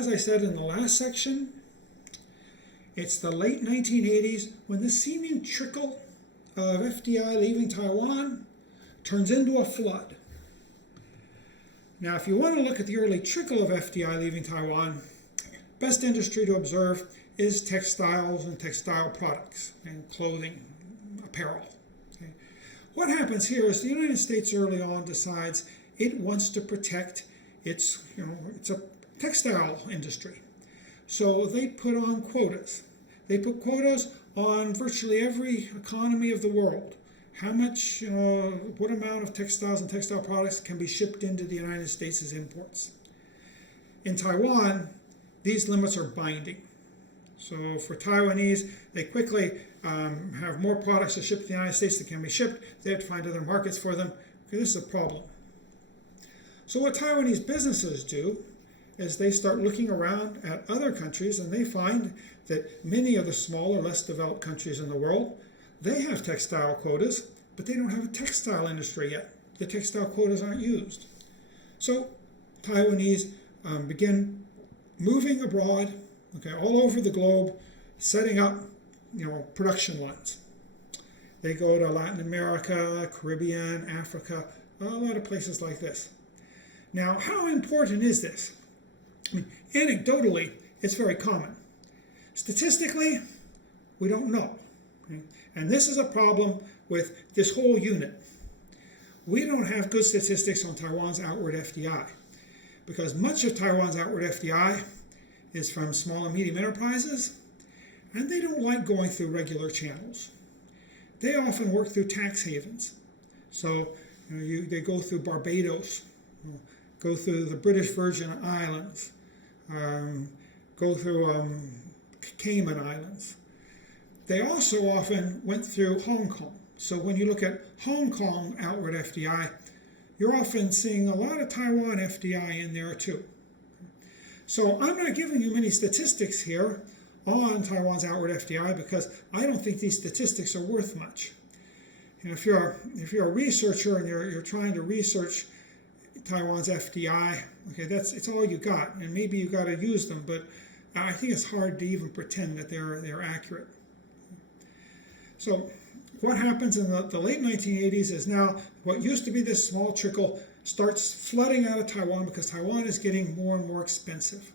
as I said in the last section, it's the late 1980s when the seeming trickle of FDI leaving Taiwan turns into a flood. Now, if you want to look at the early trickle of FDI leaving Taiwan, best industry to observe is textiles and textile products and clothing, apparel. Okay. What happens here is the United States early on decides it wants to protect its a textile industry. So they put on quotas. They put quotas on virtually every economy of the world. How much, what amount of textiles and textile products can be shipped into the United States as imports. In Taiwan, these limits are binding. So for Taiwanese, they quickly have more products to ship to the United States that can be shipped. They have to find other markets for them. Okay, this is a problem. So what Taiwanese businesses do is they start looking around at other countries, and they find that many of the smaller, less developed countries in the world, they have textile quotas, but they don't have a textile industry yet. The textile quotas aren't used. So Taiwanese begin moving abroad, all over the globe, setting up, production lines. They go to Latin America, Caribbean, Africa, a lot of places like this. Now, how important is this? Anecdotally, it's very common. Statistically, we don't know. Okay? And this is a problem with this whole unit. We don't have good statistics on Taiwan's outward FDI because much of Taiwan's outward FDI is from small and medium enterprises, and they don't like going through regular channels. They often work through tax havens. So they go through Barbados, go through the British Virgin Islands, go through Cayman Islands. They also often went through Hong Kong. So when you look at Hong Kong outward FDI, you're often seeing a lot of Taiwan FDI in there too. So I'm not giving you many statistics here on Taiwan's outward FDI because I don't think these statistics are worth much. If you're a researcher and you're trying to research Taiwan's FDI, it's all you got, and maybe you got to use them, but I think it's hard to even pretend that they're accurate. So what happens in the late 1980s is now what used to be this small trickle starts flooding out of Taiwan because Taiwan is getting more and more expensive.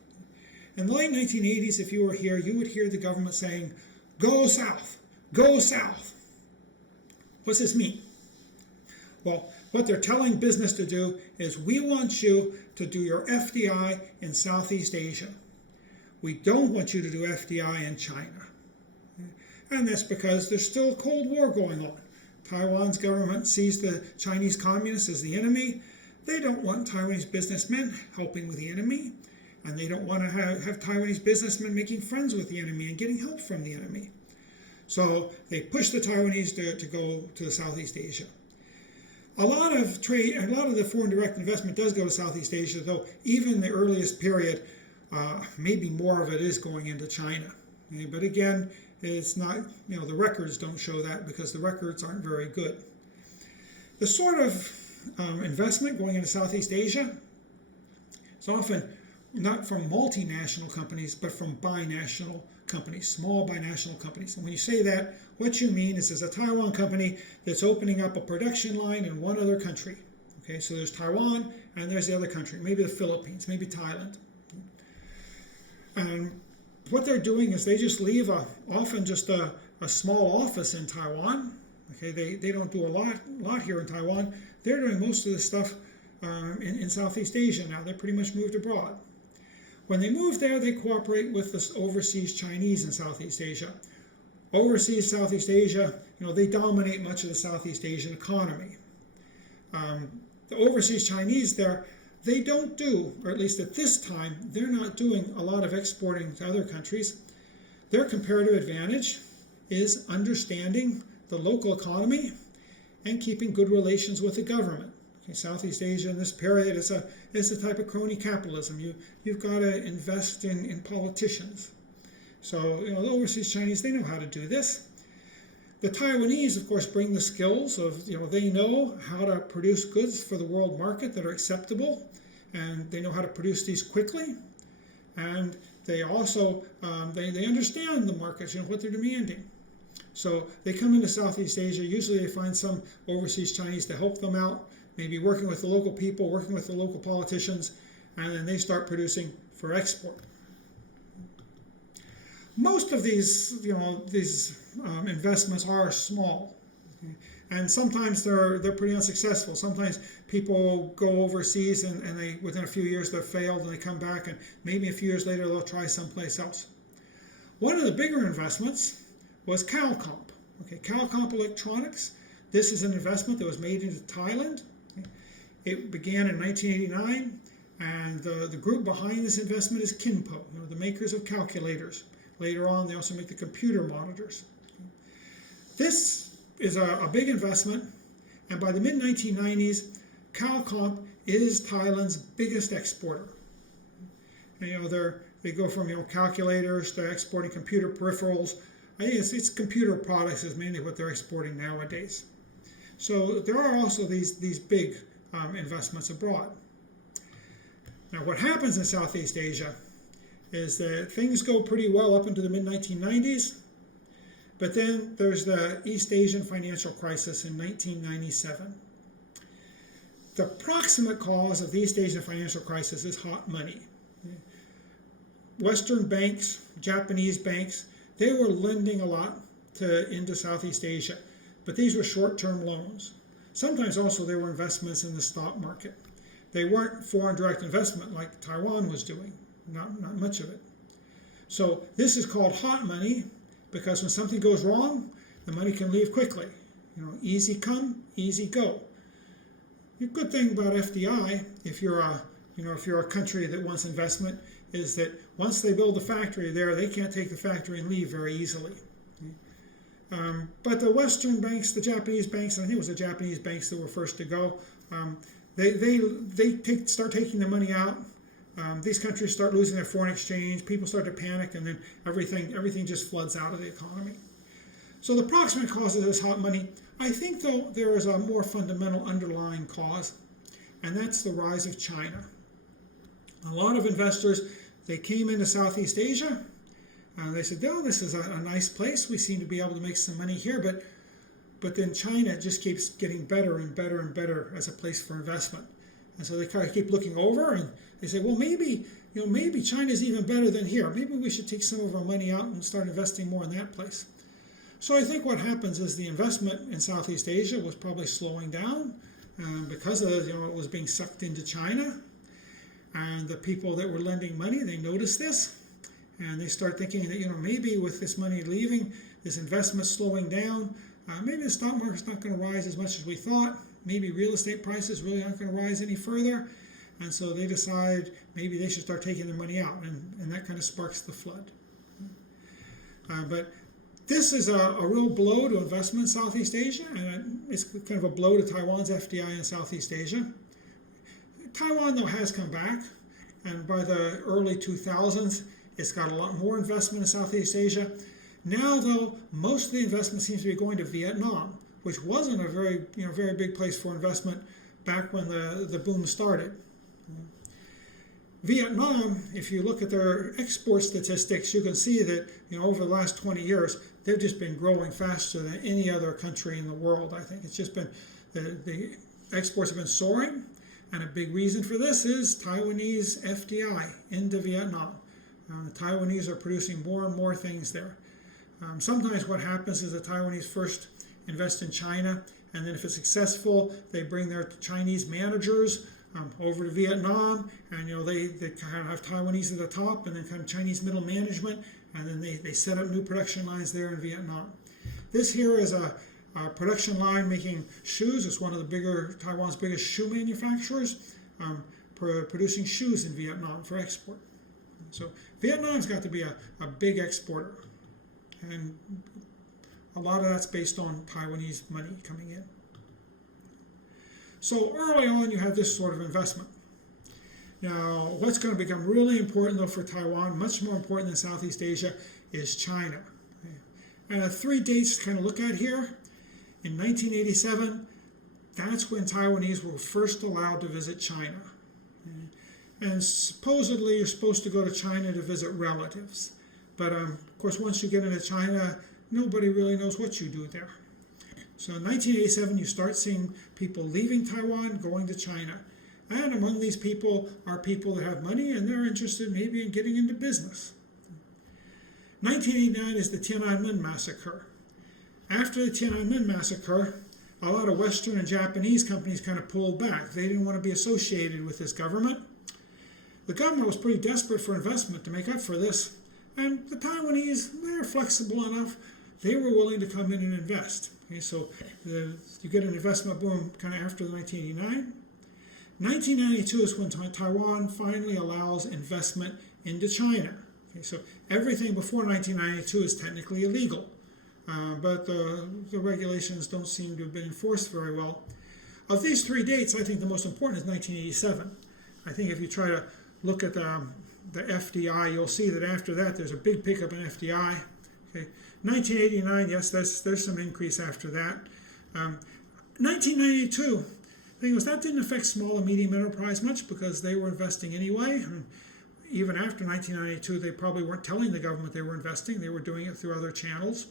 In the late 1980s, if you were here, you would hear the government saying, "Go south, go south." What's this mean? Well, what they're telling business to do is we want you to do your FDI in Southeast Asia. We don't want you to do FDI in China. And that's because there's still a Cold War going on. Taiwan's government sees the Chinese communists as the enemy. They don't want Taiwanese businessmen helping with the enemy. And they don't want to have Taiwanese businessmen making friends with the enemy and getting help from the enemy. So they push the Taiwanese to go to Southeast Asia. A lot of the foreign direct investment does go to Southeast Asia, though even in the earliest period, maybe more of it is going into China. But again, it's not, the records don't show that because the records aren't very good. The sort of investment going into Southeast Asia is often not from multinational companies, but from binational companies, small binational companies. And when you say that, what you mean is there's a Taiwan company that's opening up a production line in one other country. Okay, so there's Taiwan and there's the other country, maybe the Philippines, maybe Thailand. And what they're doing is they just leave often just a small office in Taiwan. Okay, they don't do a lot here in Taiwan. They're doing most of the stuff in Southeast Asia now. They're pretty much moved abroad. When they move there, they cooperate with the overseas Chinese in Southeast Asia. Overseas Southeast Asia, they dominate much of the Southeast Asian economy. The overseas Chinese there, they don't do, or at least at this time, they're not doing a lot of exporting to other countries. Their comparative advantage is understanding the local economy and keeping good relations with the government. Okay, Southeast Asia in this period is a type of crony capitalism. You've got to invest in politicians. So the overseas Chinese, they know how to do this. The Taiwanese, of course, bring the skills of, they know how to produce goods for the world market that are acceptable, and they know how to produce these quickly. and they also they understand the markets, what they're demanding. So they come into Southeast Asia. Usually they find some overseas Chinese to help them out, maybe working with the local people, working with the local politicians, and then they start producing for export. Most of these, investments are small, okay? And sometimes they're pretty unsuccessful. Sometimes people go overseas and they within a few years they've failed and they come back and maybe a few years later they'll try someplace else. One of the bigger investments was Calcomp. Okay, Calcomp Electronics. This is an investment that was made into Thailand. Okay. It began in 1989, and the group behind this investment is Kinpo, the makers of calculators. Later on, they also make the computer monitors. This is a big investment, and by the mid-1990s, Calcomp is Thailand's biggest exporter. And, they go from calculators to exporting computer peripherals. I think it's computer products is mainly what they're exporting nowadays. So there are also these big investments abroad. Now, what happens in Southeast Asia is that things go pretty well up into the mid-1990s, but then there's the East Asian financial crisis in 1997. The proximate cause of the East Asian financial crisis is hot money. Western banks, Japanese banks, they were lending a lot into Southeast Asia, but these were short-term loans. Sometimes also they were investments in the stock market. They weren't foreign direct investment like Taiwan was doing, not much of it. So this is called hot money because when something goes wrong, the money can leave quickly. Easy come, easy go. The good thing about FDI, if you're a country that wants investment, is that once they build a factory there, they can't take the factory and leave very easily. But the Western banks, the Japanese banks, and I think it was the Japanese banks that were first to go, they start taking the money out. These countries start losing their foreign exchange. People start to panic, and then everything just floods out of the economy. So the proximate cause of this hot money, I think, though, there is a more fundamental underlying cause, and that's the rise of China. A lot of investors, they came into Southeast Asia, and they said, oh, this is a nice place. We seem to be able to make some money here, but then China just keeps getting better and better and better as a place for investment. And so they kind of keep looking over, and they say, well, maybe China's even better than here. Maybe we should take some of our money out and start investing more in that place. So I think what happens is the investment in Southeast Asia was probably slowing down because of it was being sucked into China. And the people that were lending money, they noticed this, and they start thinking that maybe with this money leaving, this investment slowing down, maybe the stock market's not going to rise as much as we thought. Maybe real estate prices really aren't going to rise any further, and so they decide maybe they should start taking their money out, and that kind of sparks the flood. But this is a real blow to investment in Southeast Asia, and it's kind of a blow to Taiwan's FDI in Southeast Asia. Taiwan, though, has come back, and by the early 2000s, it's got a lot more investment in Southeast Asia. Now, though, most of the investment seems to be going to Vietnam, which wasn't a very big place for investment back when the boom started. Vietnam, if you look at their export statistics, you can see that over the last 20 years, they've just been growing faster than any other country in the world. I think it's just been the exports have been soaring. And a big reason for this is Taiwanese FDI into Vietnam. The Taiwanese are producing more and more things there. Sometimes what happens is the Taiwanese first invest in China, and then if it's successful, they bring their Chinese managers over to Vietnam, and they kind of have Taiwanese at the top, and then kind of Chinese middle management, and then they set up new production lines there in Vietnam. This here is a production line making shoes. It's one of Taiwan's biggest shoe manufacturers, producing shoes in Vietnam for export. So Vietnam's got to be a big exporter, and a lot of that's based on Taiwanese money coming in. So early on, you have this sort of investment. Now, what's going to become really important, though, for Taiwan, much more important than Southeast Asia, is China. And 3 dates to kind of look at here. In 1987, that's when Taiwanese were first allowed to visit China. and supposedly you're supposed to go to China to visit relatives. But of course, once you get into China, nobody really knows what you do there. So in 1987, you start seeing people leaving Taiwan, going to China. And among these people are people that have money and they're interested maybe in getting into business. 1989 is the Tiananmen Massacre. After the Tiananmen Massacre, a lot of Western and Japanese companies kind of pulled back. They didn't want to be associated with this government. The government was pretty desperate for investment to make up for this. And the Taiwanese, they're flexible enough. They were willing to come in and invest. Okay, so you get an investment boom kind of after the 1989. 1992 is when Taiwan finally allows investment into China. Okay, so everything before 1992 is technically illegal, but the regulations don't seem to have been enforced very well. Of these three dates, I think the most important is 1987. I think if you try to look at the FDI, you'll see that after that there's a big pickup in FDI. Okay. 1989, yes, there's some increase after that. 1992, the thing was that didn't affect small and medium enterprise much because they were investing anyway. And even after 1992, they probably weren't telling the government they were investing. They were doing it through other channels.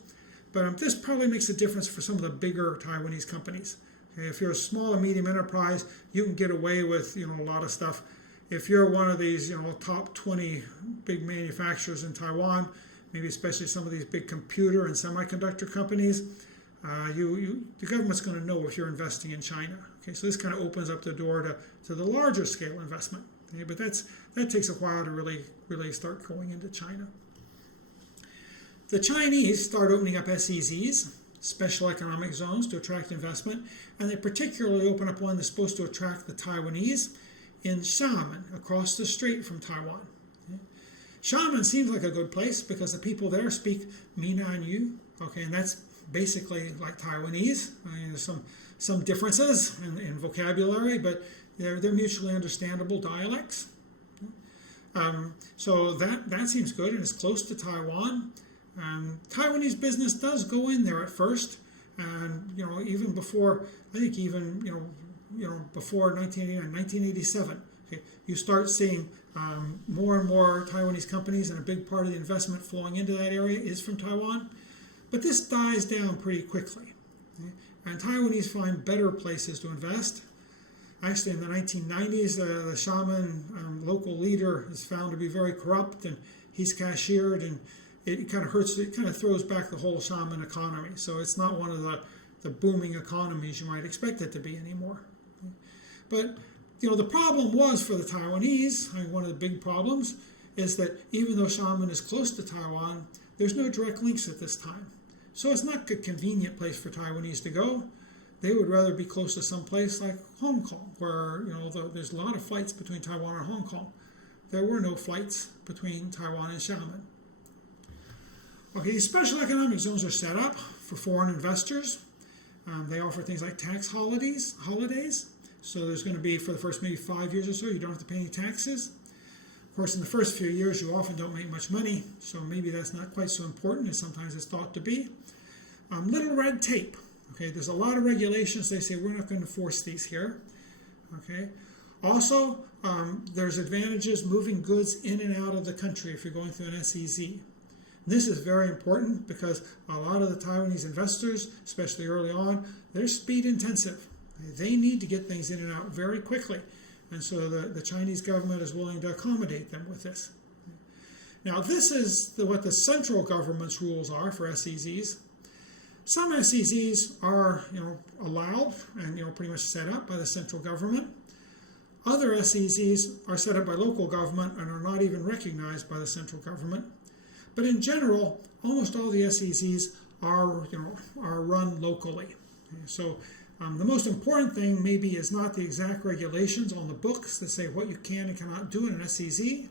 But this probably makes a difference for some of the bigger Taiwanese companies. Okay, if you're a small and medium enterprise, you can get away with a lot of stuff. If you're one of these top 20 big manufacturers in Taiwan, maybe especially some of these big computer and semiconductor companies, the government's going to know if you're investing in China. Okay, so this kind of opens up the door to the larger scale investment. Okay, but that takes a while to really start going into China. The Chinese start opening up SEZs, special economic zones, to attract investment, and they particularly open up one that's supposed to attract the Taiwanese in Xiamen, across the strait from Taiwan. Okay. Xiamen seems like a good place because the people there speak Minanyu, okay, and that's basically like Taiwanese. I mean, there's some differences in vocabulary, but they're mutually understandable dialects. So that seems good, and it's close to Taiwan. Taiwanese business does go in there at first, and even before, I think even before 1989, 1987, okay, you start seeing more and more Taiwanese companies, and a big part of the investment flowing into that area is from Taiwan. But this dies down pretty quickly, okay? And Taiwanese find better places to invest. Actually, in the 1990s, the Xiamen local leader is found to be very corrupt, and he's cashiered, and it kind of hurts. It kind of throws back the whole Xiamen economy. So it's not one of the booming economies you might expect it to be anymore. But the problem was for the Taiwanese. I mean, one of the big problems is that even though Xiamen is close to Taiwan, there's no direct links at this time. So it's not a convenient place for Taiwanese to go. They would rather be close to some place like Hong Kong, where there's a lot of flights between Taiwan and Hong Kong. There were no flights between Taiwan and Xiamen. Okay, these special economic zones are set up for foreign investors. They offer things like tax holidays. So there's going to be, for the first maybe 5 years or so, you don't have to pay any taxes. Of course, in the first few years, you often don't make much money, so maybe that's not quite so important as sometimes it's thought to be. Little red tape. Okay, there's a lot of regulations. They say we're not going to enforce these here. Okay. Also, there's advantages moving goods in and out of the country if you're going through an SEZ. This is very important because a lot of the Taiwanese investors, especially early on, they're speed intensive. They need to get things in and out very quickly. And so the Chinese government is willing to accommodate them with this. Now, this is what the central government's rules are for SEZs. Some SEZs are allowed and pretty much set up by the central government. Other SEZs are set up by local government and are not even recognized by the central government. But in general, almost all the SEZs are run locally. Okay, so the most important thing maybe is not the exact regulations on the books that say what you can and cannot do in an SEZ. The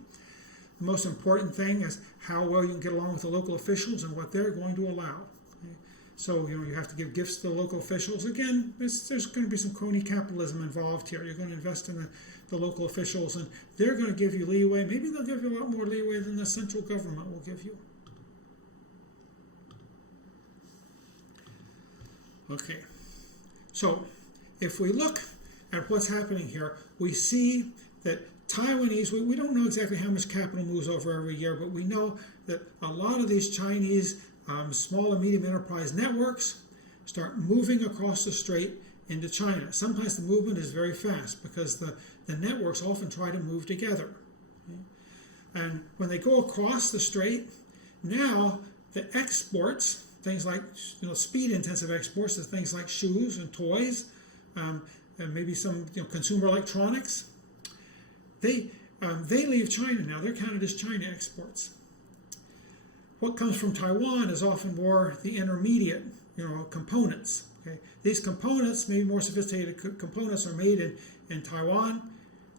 most important thing is how well you can get along with the local officials and what they're going to allow. Okay? So you have to give gifts to the local officials. Again, there's going to be some crony capitalism involved here. You're going to invest in the local officials, and they're going to give you leeway. Maybe they'll give you a lot more leeway than the central government will give you. Okay. So if we look at what's happening here, we see that Taiwanese, we don't know exactly how much capital moves over every year, but we know that a lot of these Chinese small and medium enterprise networks start moving across the strait into China. Sometimes the movement is very fast because the networks often try to move together. Okay? And when they go across the strait, now the exports, things like speed-intensive exports, of things like shoes and toys, and maybe some consumer electronics, they leave China now. They're counted as China exports. What comes from Taiwan is often more the intermediate, components. Okay? These components, maybe more sophisticated components, are made in Taiwan.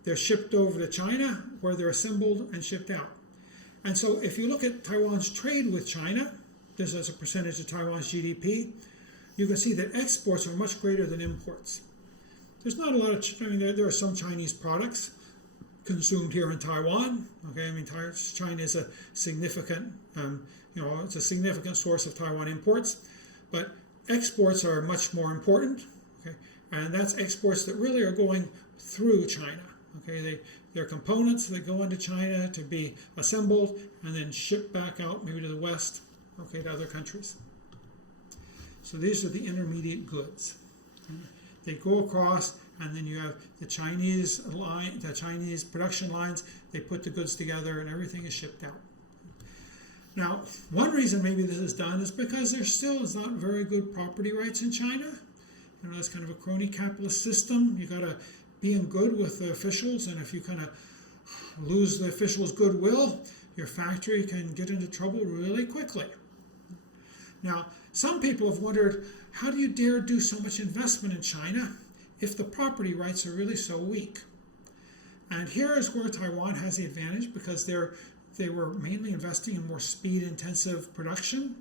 They're shipped over to China, where they're assembled and shipped out. And so if you look at Taiwan's trade with China, this is a percentage of Taiwan's GDP, you can see that exports are much greater than imports. There's not a lot of, there are some Chinese products consumed here in Taiwan. Okay, China is a significant, it's a significant source of Taiwan imports, but exports are much more important. Okay, and that's exports that really are going through China. Okay, they're components that go into China to be assembled and then shipped back out, maybe to the West, okay, to other countries. So these are the intermediate goods. Okay. They go across, and then you have the Chinese production lines. They put the goods together, and everything is shipped out. Now, one reason maybe this is done is because there still is not very good property rights in China. It's kind of a crony capitalist system. You got to be in good with the officials, and if you kind of lose the officials' goodwill, your factory can get into trouble really quickly. Now, some people have wondered, how do you dare do so much investment in China if the property rights are really so weak? And here is where Taiwan has the advantage, because they were mainly investing in more speed-intensive production.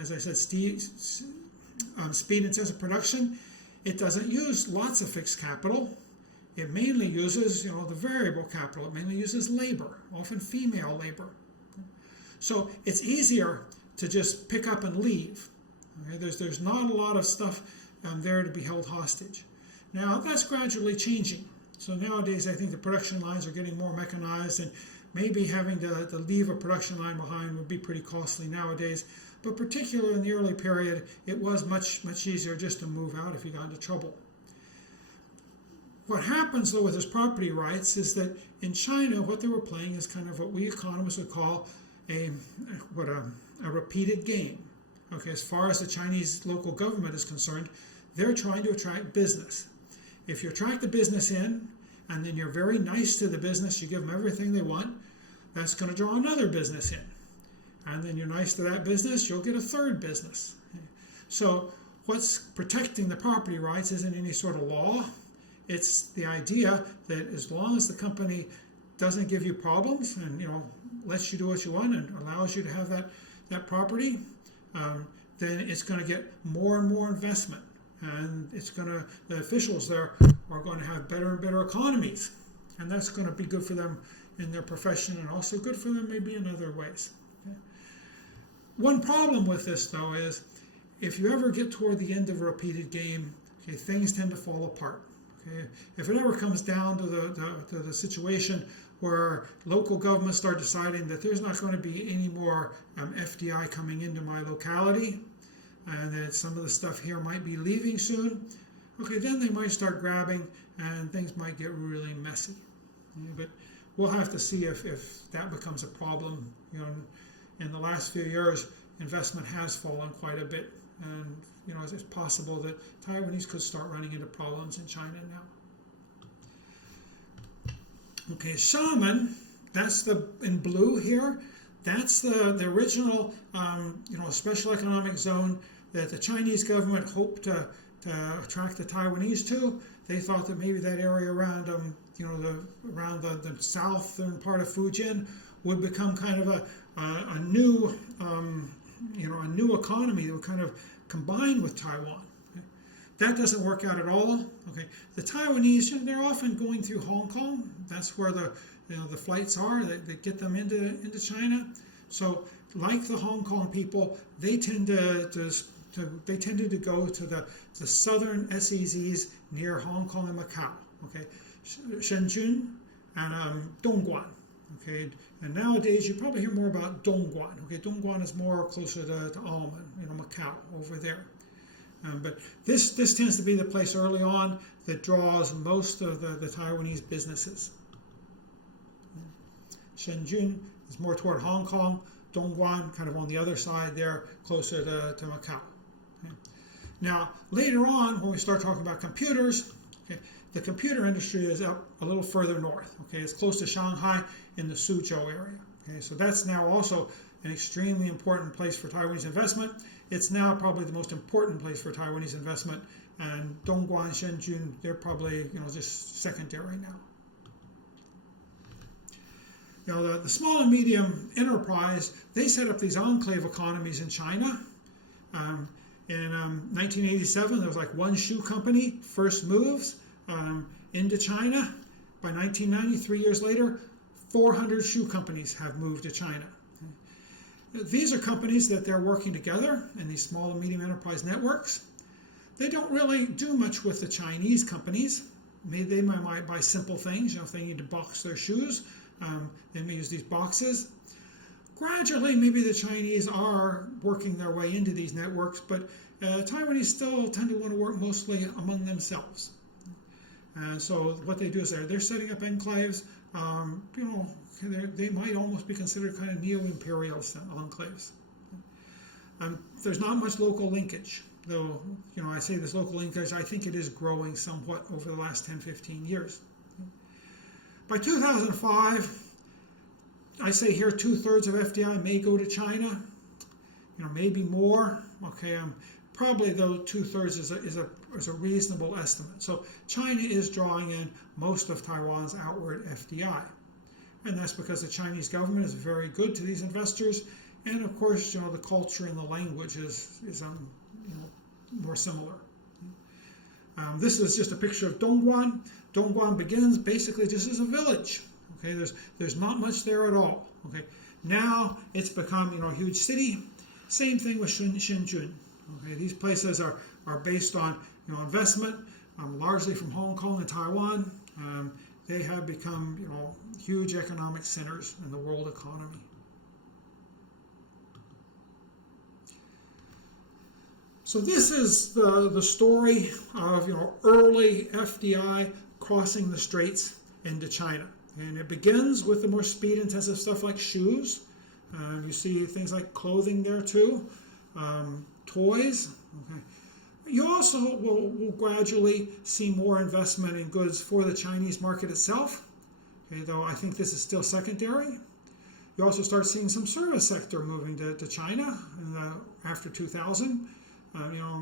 As I said, speed-intensive production, it doesn't use lots of fixed capital. It mainly uses, the variable capital. It mainly uses labor, often female labor. So it's easier to just pick up and leave. Okay? There's not a lot of stuff there to be held hostage. Now, that's gradually changing. So nowadays, I think the production lines are getting more mechanized, and maybe having to leave a production line behind would be pretty costly nowadays. But particularly in the early period, it was much, much easier just to move out if you got into trouble. What happens, though, with his property rights is that in China, what they were playing is kind of what we economists would call a repeated game. Okay, as far as the Chinese local government is concerned, they're trying to attract business. If you attract the business in, and then you're very nice to the business, you give them everything they want, that's going to draw another business in. And then you're nice to that business, you'll get a third business. So what's protecting the property rights isn't any sort of law. It's the idea that as long as the company doesn't give you problems and lets you do what you want and allows you to have that property, then it's going to get more and more investment, and the officials there are going to have better and better economies, and that's going to be good for them in their profession and also good for them maybe in other ways. Okay. One problem with this, though, is if you ever get toward the end of a repeated game, okay, things tend to fall apart. Okay. If it ever comes down to the situation where local governments start deciding that there's not going to be any more FDI coming into my locality, and that some of the stuff here might be leaving soon, okay, then they might start grabbing, and things might get really messy. But we'll have to see if that becomes a problem. In the last few years, investment has fallen quite a bit, and it's possible that Taiwanese could start running into problems in China now. Okay, Xiamen, that's in blue here. That's the original, special economic zone that the Chinese government hoped to attract the Taiwanese to. They thought that maybe that area around, around the southern part of Fujian would become kind of a new, a new economy that would kind of combine with Taiwan. Okay. That doesn't work out at all. Okay, the Taiwanese, they're often going through Hong Kong. That's where the flights are that get them into China. So, like the Hong Kong people, they tended to go to the southern SEZs near Hong Kong and Macau. Okay, Shenzhen and Dongguan. Okay, and nowadays you probably hear more about Dongguan. Okay, Dongguan is more closer to Alman, Macau over there. But this tends to be the place early on that draws most of the Taiwanese businesses. Shenzhen is more toward Hong Kong. Dongguan kind of on the other side there, closer to Macau. Okay. Now, later on, when we start talking about computers, okay, the computer industry is up a little further north. Okay, it's close to Shanghai in the Suzhou area. Okay, so that's now also an extremely important place for Taiwanese investment. It's now probably the most important place for Taiwanese investment, and Dongguan, Shenzhen, they're probably just secondary now. The small and medium enterprise, they set up these enclave economies in China. In 1987, there was like one shoe company, first moves into China. By 1990, 3 years later, 400 shoe companies have moved to China. These are companies that they're working together in these small and medium enterprise networks. They don't really do much with the Chinese companies. They might buy simple things, if they need to box their shoes, they may use these boxes. Gradually, maybe the Chinese are working their way into these networks, but Taiwanese still tend to want to work mostly among themselves. And so what they do is they're setting up enclaves. They might almost be considered kind of neo-imperial enclaves. There's not much local linkage, though. I say this local linkage, I think it is growing somewhat over the last 10, 15 years. By 2005, I say here 2/3 of FDI may go to China, maybe more. Okay, probably though 2/3 is a reasonable estimate. So China is drawing in most of Taiwan's outward FDI, and that's because the Chinese government is very good to these investors, and of course, the culture and the language is more similar. This is just a picture of Dongguan. Dongguan begins basically just as a village. Okay, there's not much there at all. Okay, now it's become a huge city. Same thing with Shenzhen. Okay, these places are based on investment, largely from Hong Kong and Taiwan. They have become huge economic centers in the world economy. So this is the story of early FDI crossing the straits into China. And it begins with the more speed-intensive stuff like shoes. You see things like clothing there too, toys. Okay. You also will gradually see more investment in goods for the Chinese market itself, okay, though I think this is still secondary. You also start seeing some service sector moving to China after 2000.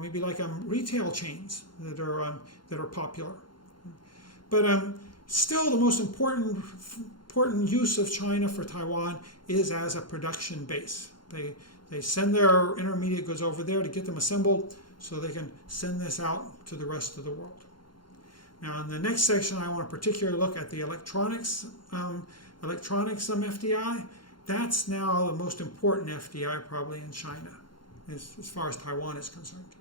Maybe like retail chains that are popular. But still, the most important use of China for Taiwan is as a production base. They send their intermediate goods over there to get them assembled so they can send this out to the rest of the world. Now, in the next section, I want to particularly look at the electronics FDI. That's now the most important FDI probably in China, as far as Taiwan is concerned.